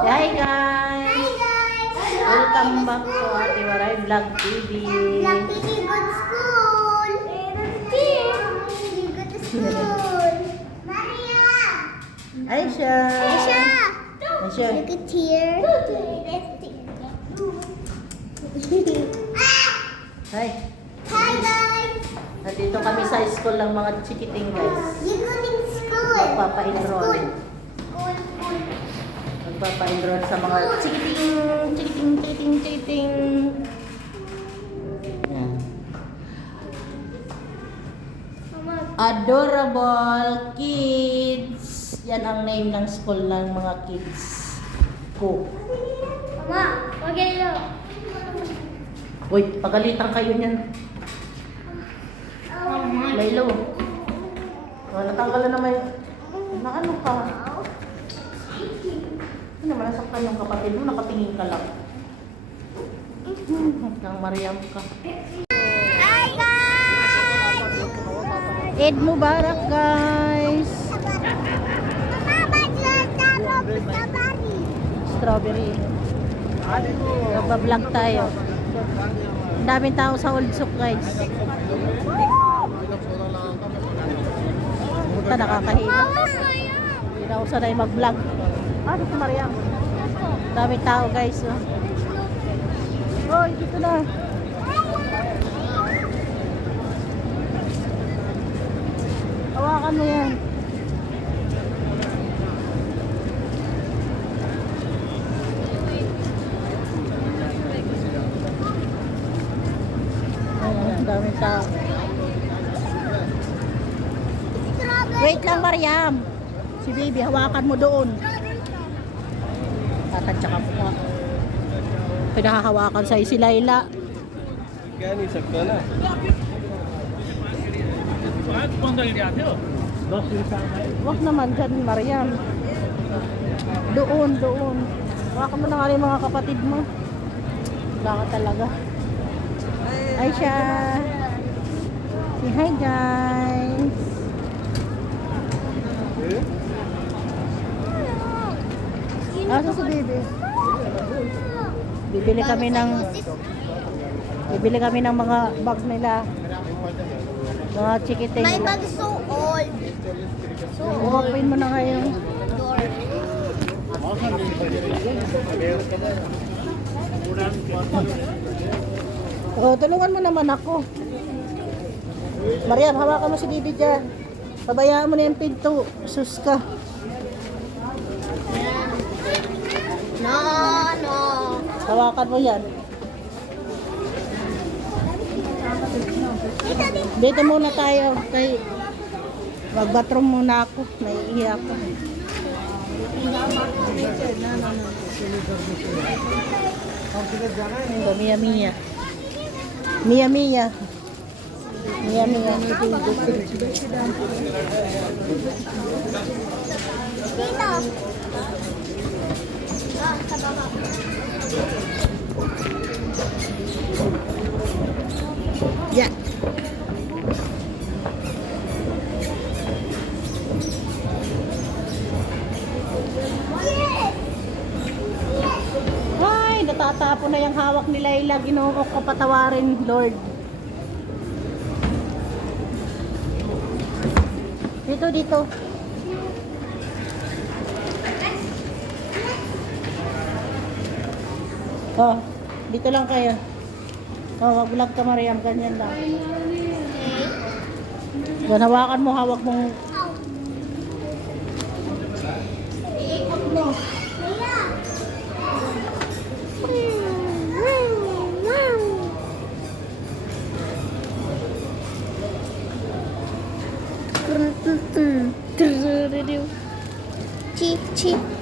Hi guys! Welcome back to Ate Waray Vlog TV. Vlog TV, good school. Good school. Maria. Aisha! Aisha. Aisha! Look at here. Hi! Hi guys. Nandito kami sa school ng mga chikiting guys. You go to school. Magpapa-enroll. School. Magpapa-enroll sa mga chikiting. Yan. Mama. Adorable Kids! Yan ang name ng school ng mga kids ko. Mama, okay lang. Uy, pagalitan kayo niyan. Laylo. Oh, natanggalan naman yung... Na ano ka? Hindi naman nasaktan yung kapatid mo, nakatingin ka lang. Nang Mariam ka. Hi guys. Eid Mubarak guys! Mama, strawberry. Strawberry. Nagbablog tayo. Ang daming tao sa Old Souk guys. Puta, nakakahiya. Hindi na ako sanay mag-vlog. Ano si Mariam? Daming tao guys. Oh. Hoy, dito na. Hawakan mo yan. Ang daming tao. Wait lang, Mariam. Si baby, hawakan mo doon. Tatansya ka po ka. Pinahahawakan sa'yo si Layla. Gani sakta na. Wag naman dyan, Mariam. Doon. Hawakan mo na nga yung mga kapatid mo. Wala ka talaga. Aisha. Say hi, guys. Asa si baby? Bibili kami ng mga bag nila. Mga chikiting. My bag is so old. Open mo na ngayon. Oh, tulungan mo naman ako. Mariam, hawakan mo si baby dyan. Pabayaan mo na yung pinto. Sus ka. No. Hawakan mo yan. Dito muna tayo. Mag-bathroom muna ako. Naiihi ako. Ito, Mia. Yeah. Ay, natatapo na yung hawak ni Layla. Ginoo ko patawarin, Lord. Dito. Oh, dito lang kayo. Oh, wag-vlog ka, Mariam. Ganyan lang. Hawakan mo, hawak mong...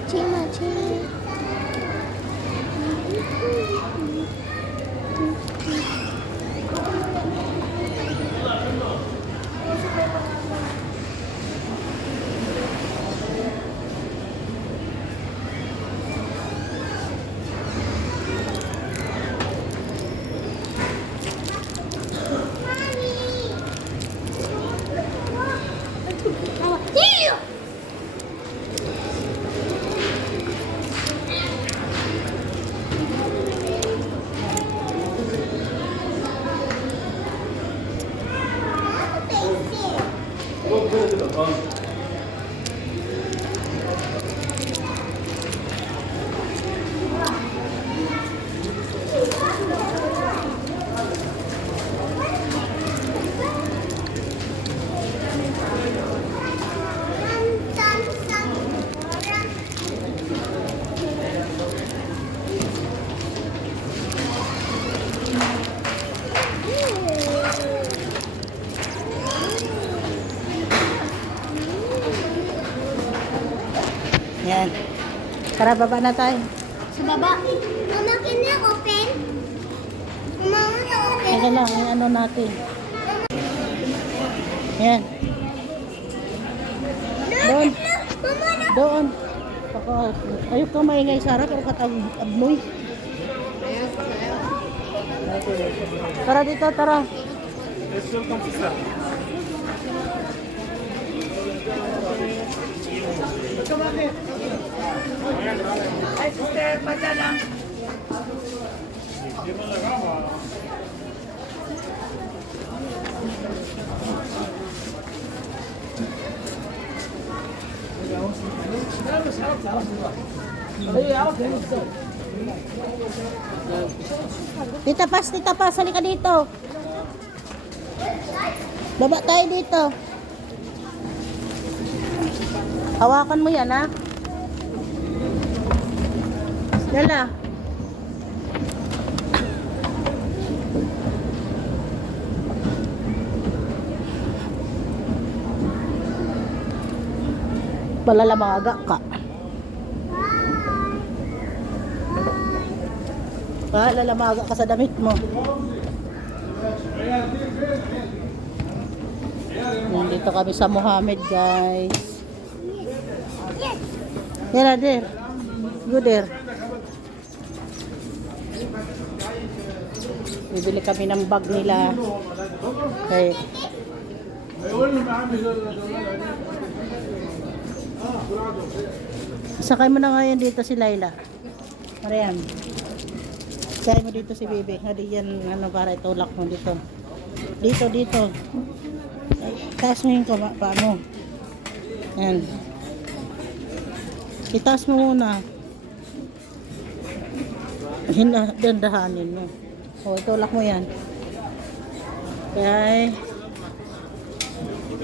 Mochi, mochi. Yan. Tara, baba na tayo. Sa baba. Mama, can you open? Mama, open. Teka lang, yung ano natin. Yan. Doon. Mama, no. Doon. Ayok ka maingay, Sarah, pero katabmoy. Tara dito, tara. Tita Pas, halika dito. Baba tayo dito. Hawakan mo yan, ha? Dala. Palalamang ka. Palalamang ka sa damit mo. Nandito kami sa Mohammed, guys. Here, there. Go there. Bibili kami ng bag nila. Okay. Sakay mo na ngayon dito si Laila. Mariam. Sakay mo dito si Bibi. Hadi yan, ano, para itulak mo dito. Dito. Taas mo yung paa mo. Yan. Itaas mo muna. Dandahanin mo. O, itulak mo yan. Okay.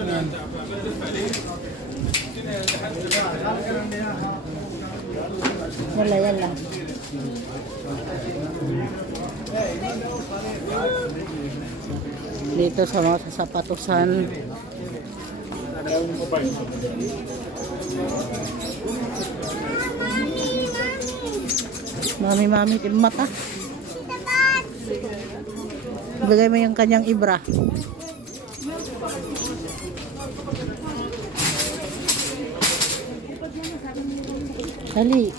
Yan. Yala. Dito sa mga sasapatusan. Mami, mata. Ilagay mo yung kanyang ibra. Dali.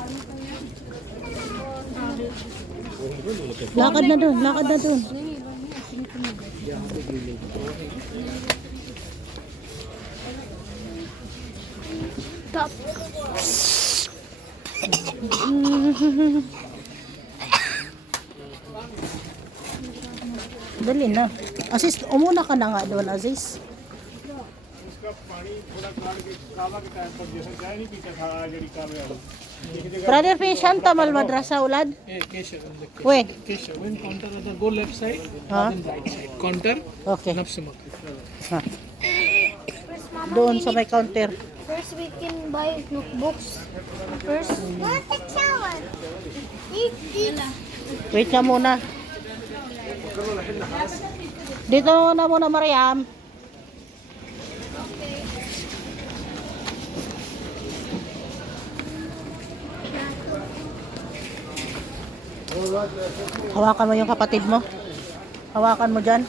Lakad na dun. Stop. Dali na. Aziz, umuna ka na nga doon, Aziz. Brother, fi Shanta mal madrasa ulad? We. When counter go left side, Ha? then right side. Counter, Okay. nafsi mak. Ha. Doon sa may counter. First, we can buy notebooks. First, want to take shower. Eat. Wait ka muna. Dito na muna, Mariam. Hawakan mo yung kapatid mo. Hawakan mo dyan.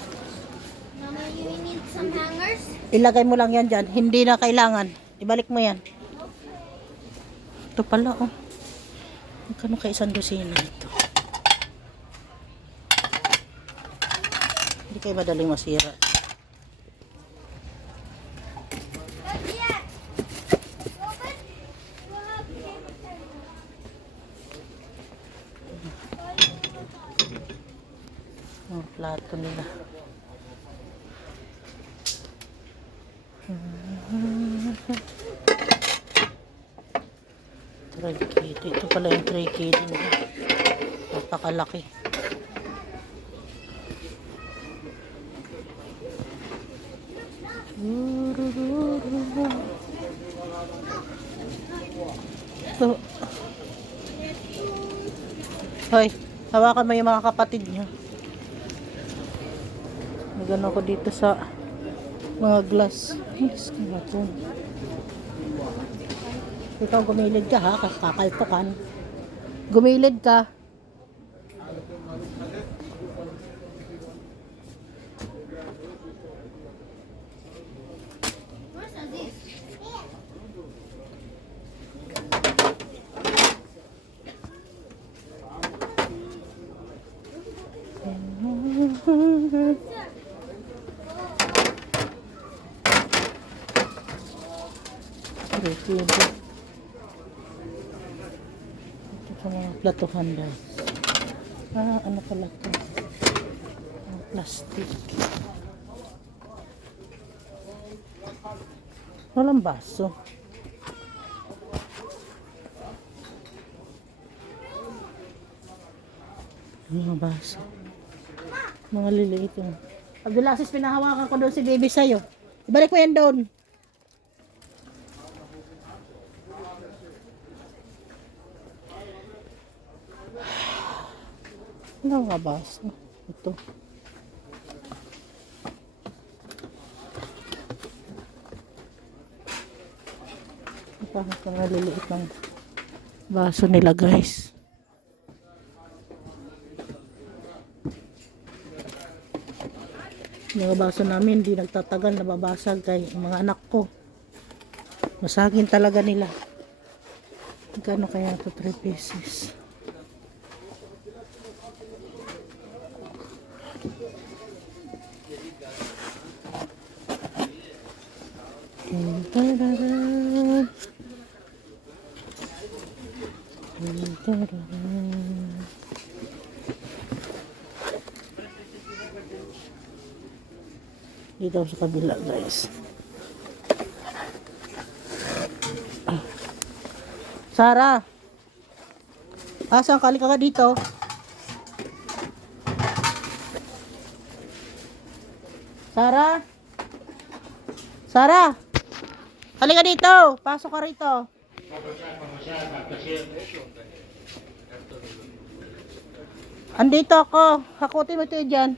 Mama, you need some hangers? Ilagay mo lang yan dyan. Hindi na kailangan. Ibalik mo yan. Ito pala, oh. Magkano ka isang dosina ito? Hindi kayo madaling masira. Ang plato nila. Tray kid. Ito pala yung tray kid nila. Napakalaki. Ito. Hoy, hawakan mo yung mga kapatid niyo. Nagano ko dito sa mga glass. Yes, kapatid. Ikaw gumilid ka ha, kakalpukan. Gumilid ka. Where's Aziz? Ito sa mga platuhan guys. Ano pala ito? Plastic. Walang baso. Mga baso. Mga liliit yun. Abdulaziz, pinahawakan ko doon si baby sa'yo. Ibalik mo yan doon. Ano nga baso? Ito. Parang ito maliliit ng baso nila guys. Yung baso namin hindi nagtatagal, nababasag kay mga anak ko. Masagin talaga nila. Magkano kaya ito? 3 pieces. Dito sa kabila guys. Sarah, asan kali ka dito? Sarah, Sarah, halika dito. Pasok ka rito. Andito ako. Hakutin mo ito dyan.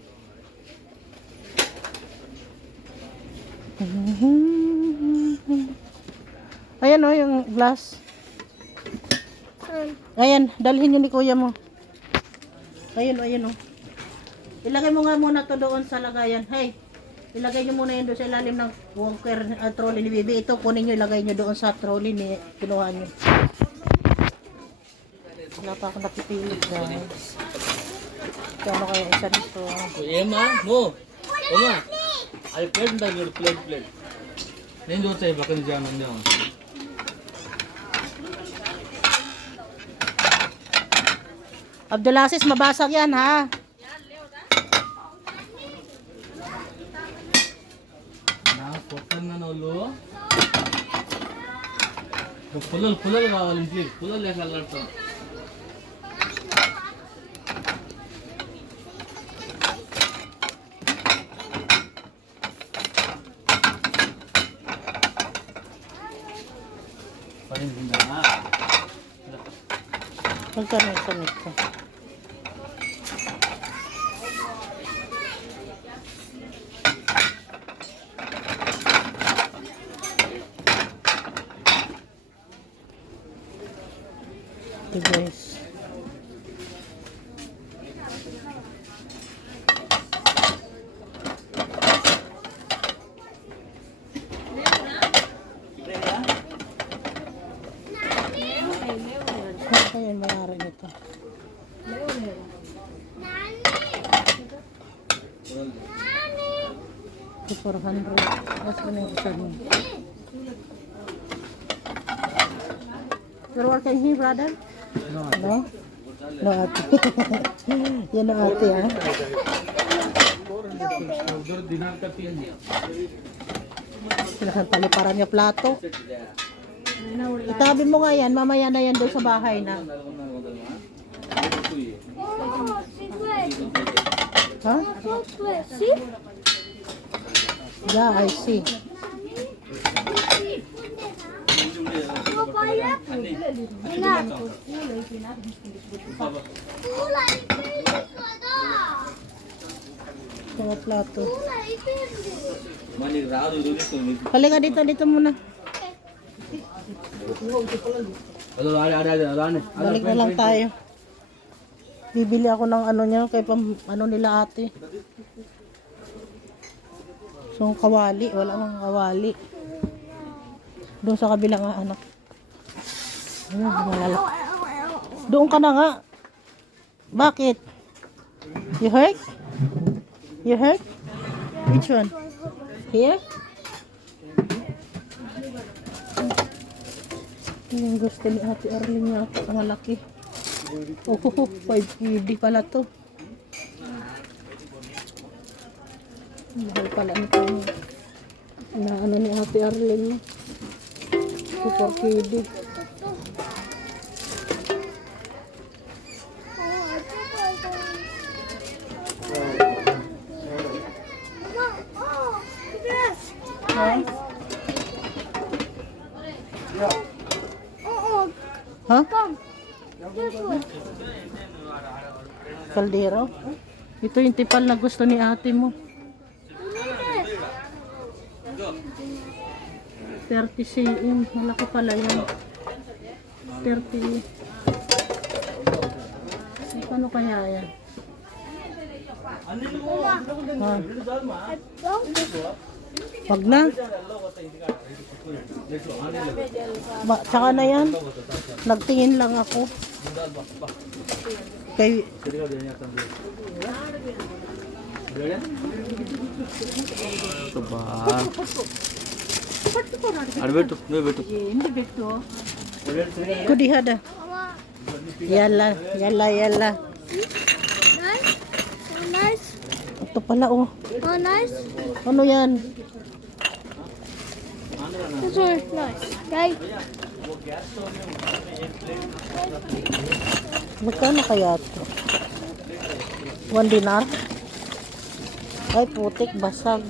Ayan o, yung glass. Ayan, dalhin yun ni kuya mo. Ayan o, ayan o. Ilagay mo nga muna to doon sa lagayan. Hey, ilagay nyo muna yun doon sa ilalim ng walker trolley ni Bibi. Ito, kunin nyo, ilagay nyo doon sa trolley ni kinuha nyo. Wala pa ako napipili guys. Kano kaya isa dito? Emma, no. Oma. I played the your plate. Then do say bakit diyan nandiyan. Abdulaziz, mabasag yan ha. Na potan na nolo. Pulal kawalim please. Pulal ya color to. Paling bunda. Magkano isa nito? Ito guys. Ayan, mayari nito. Ito 400. That's what I'm saying. You're working here, brother? No? No, ate. Yan ang ate, ah. dinar ka piyan niya. Paliparan niya plato. Itabi mo nga yan, mamaya na yan doon sa bahay na. Oh, secret. Ha? Secret. See? Yeah, I see. Papaya. Enak. Kulay pili ka na. Mga plato. Kulay pili. Mani raado dito. Halika dito muna. Ada. Balik na lang tayo. Bibili ako ng ano niya, kay ano nila ate. So, kawali. Wala nang kawali. Doon sa kabilang anak. Ayun, malalak. Doon ka na nga. Bakit? You hurt? You hurt? Which one? Here? Yung gusto ni Ate Arlene niya. Ang malaki. Oh, 5 pala to. Mahal pala nito. Ano ni Ate Arlene. 4 KD. Ha? Kaldero? Ito yung tipal na gusto ni ate mo. 30 cm. Malaki pala yan. 30. Paano kaya yan? Ha? Wag na. Tsaka na yan. Nagtingin lang ako. Kay Kudihada. Yalla. Nice. Oh, nice. Ito pala oh. Oh, nice. Ano yan? This one is nice. Okay. Magkano kaya ito? 1 dinar? Ay, putik, basag.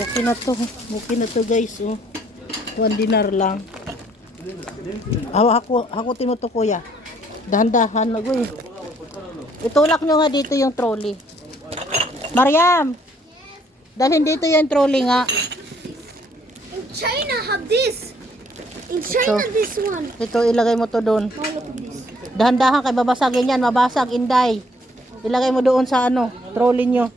Okay na to. Okay na to guys. Oh. 1 dinar lang. Hakutin mo to kuya. Dahan-dahan na guy. Itulak nyo nga dito yung trolley. Mariam! Dalhin dito yung trolley nga. In China have this. In China Ito. this one. Ito, ilagay mo to doon. Oh, look at this. Dahan-dahan kay babasagin yan. Mabasag, Inday. Ilagay mo doon sa ano, trolley nyo.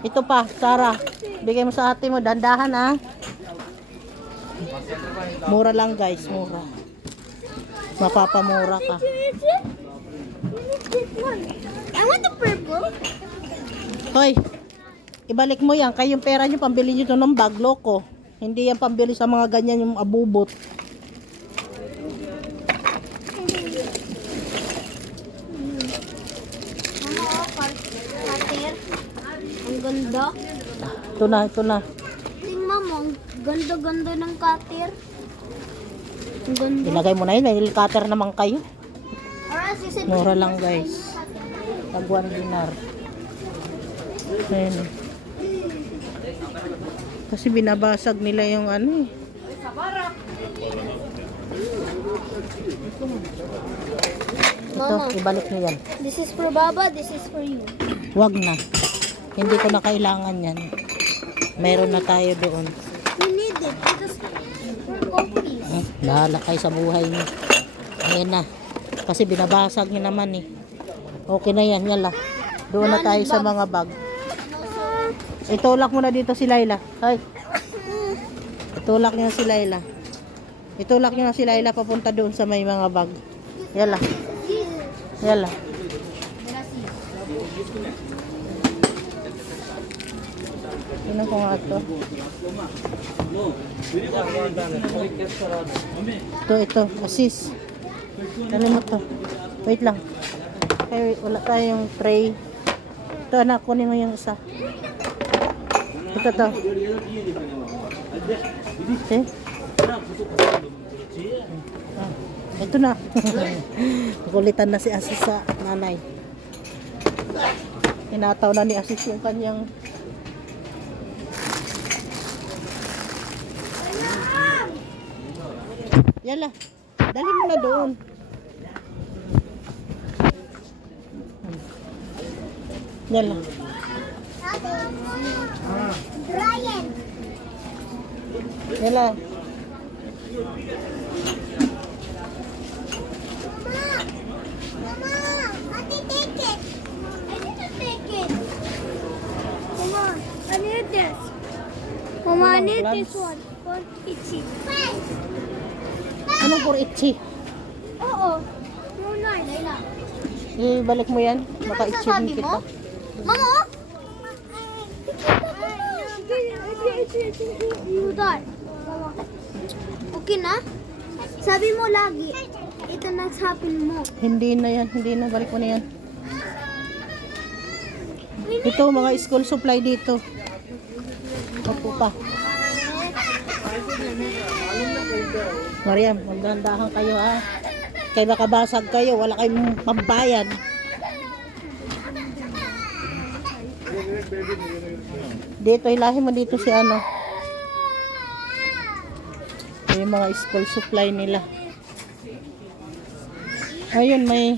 Ito pa, Sarah. Bigay mo sa ate mo. Dahan-dahan ah. Mura lang guys, mura. Mapapamura ka. I want the purple. Hoy, ibalik mo yan. Kaya yung pera nyo, pambili nyo to ng bag, loko. Hindi yan pambili sa mga ganyan yung abubot. Cutter. Ang ganda. Ito na. Tingnan mo, ang ganda-ganda ng cutter. Ang ganda. Ilagay mo na yun. May cutter naman kayo. Oras, you said Mura lang guys. Pag 1 dinar. Ayan. Kasi binabasag nila yung ano eh. Ito, Mama, ibalik nyo yan. this is for Baba, this is for you. Wag na. Hindi ko na kailangan yan. Meron na tayo doon. We need it because for coffees. Bahala kayo sa buhay niyo. Ayan na. Kasi binabasag niyo naman eh. Okay na yan. Yala. Doon na tayo sa mga bag. Itulak mo na dito si Laila. Ay. Itulak niyo si Laila. Itulak niyo na si Laila papunta doon sa may mga bag. Yala. Yala. Tingnan ko nga ito. Ito. Assist. Dali mo to. Wait lang. Ay, wala tayong tray. Ito anak, kunin mo yung isa. Ito to. Okay. Ito na. Kulitan na si Asis sa nanay. Hinataw na ni Asis yung kanyang Yala. Dali mo na doon. Yala. Brian. Yala. Mama, I didn't take it. I didn't take it. Mama, I need this. Mama, I need this one. For itchy. Anong for itchy? Oo. No, nice. Layla. Balik mo yan. Baka itchy din kita. Mama, oh. You die. Mama. Okay na? Sabi mo lagi, ito nagsapin mo. Hindi na yan. Hindi na. Balik mo na yan. Ito, mga school supply dito. Opo pa. Mariam, magdahan kayo ha. Kaya baka basag kayo. Wala kayong pambayad. Dito, hilahin mo dito si ano. Yung mga school supply nila. Ayun, may